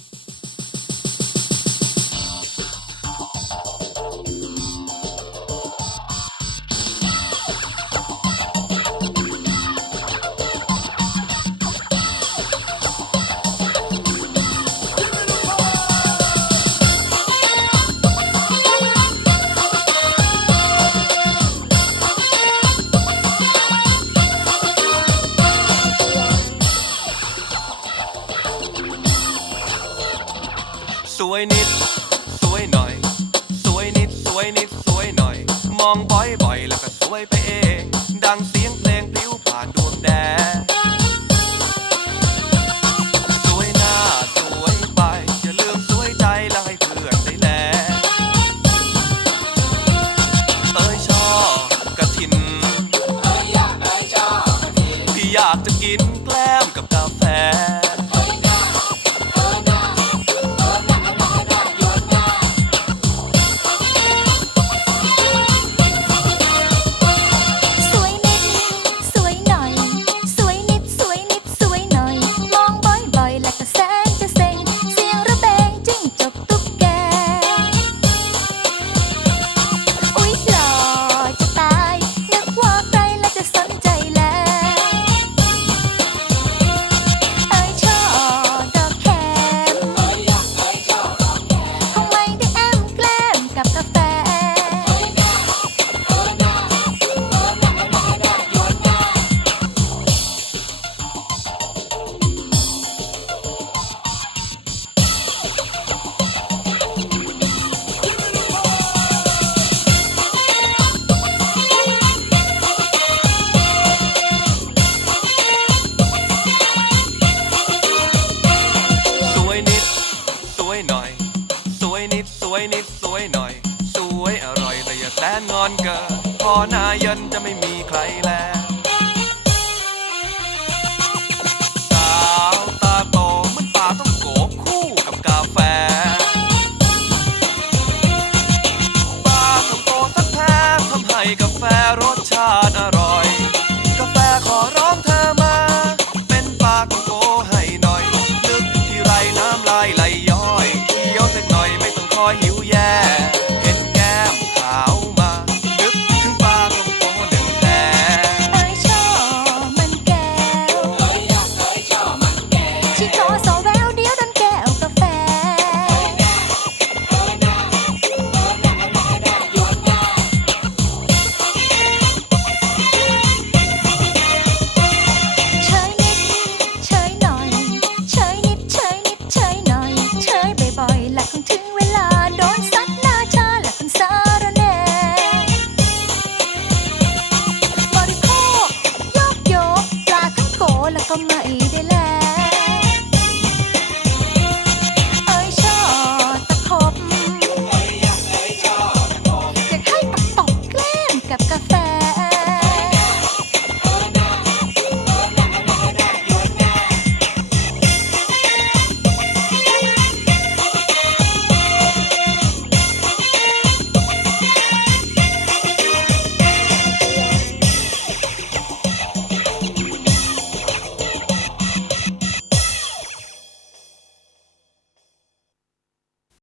you สวยนิด สวยหน่อย สวยนิด สวยนิด สวยหน่อย มองบ่อยๆแล้วก็สวยไปเอง ดังเสียงเพลงพลิ้วผ่านดวงแดง แสนงอนเกิดพอนายันจะไม่มีใครแล้ว không ngại